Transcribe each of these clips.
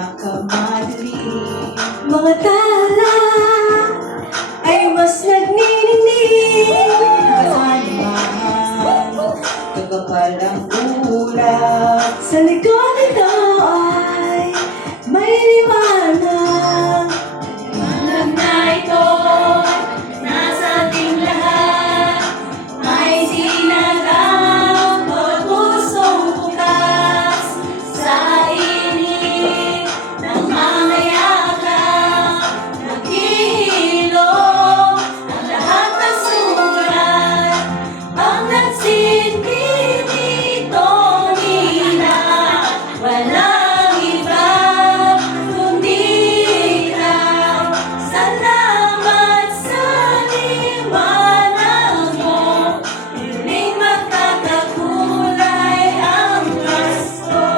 pinakamadali. Mga tala ay mas nagniningning. Kasalumahan, kakapal ang ulap. Sa likod nito ay may liwanag. Liwanag na ito nasa ating lahat. May sinagang bawat pusong bukas. Sa init ng mga yakap, naghihilom ang lahat ng sugat. Ang nagsindi dito nila, walang iba kundi ikaw. Salamat sa liwanag mo, muling magkakakulay ang Pasko.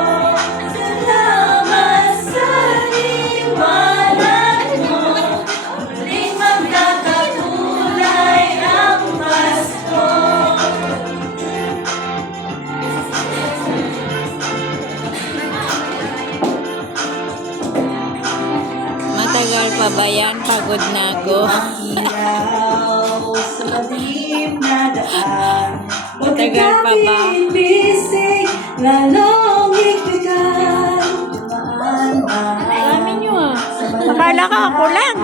Salamat sa liwanag mo, muling magkakakulay ang Pasko. Matagal pa ba yan? Pagod na ako. Ilaw sa madilim na daan. Matagal pa ba? Bisig, lalong higpitan. Dumaan Dami nyo ah. Akala ka ako lang.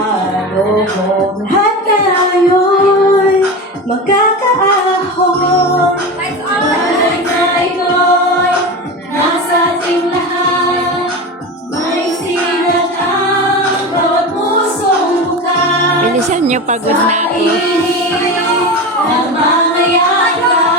lahat tayo'y magkakaahon. Balik na ito'y nasa ating lahat. May sinagang bawat pusong bukas. Bilisan nyo, pagod na ako. Ang mga yakap,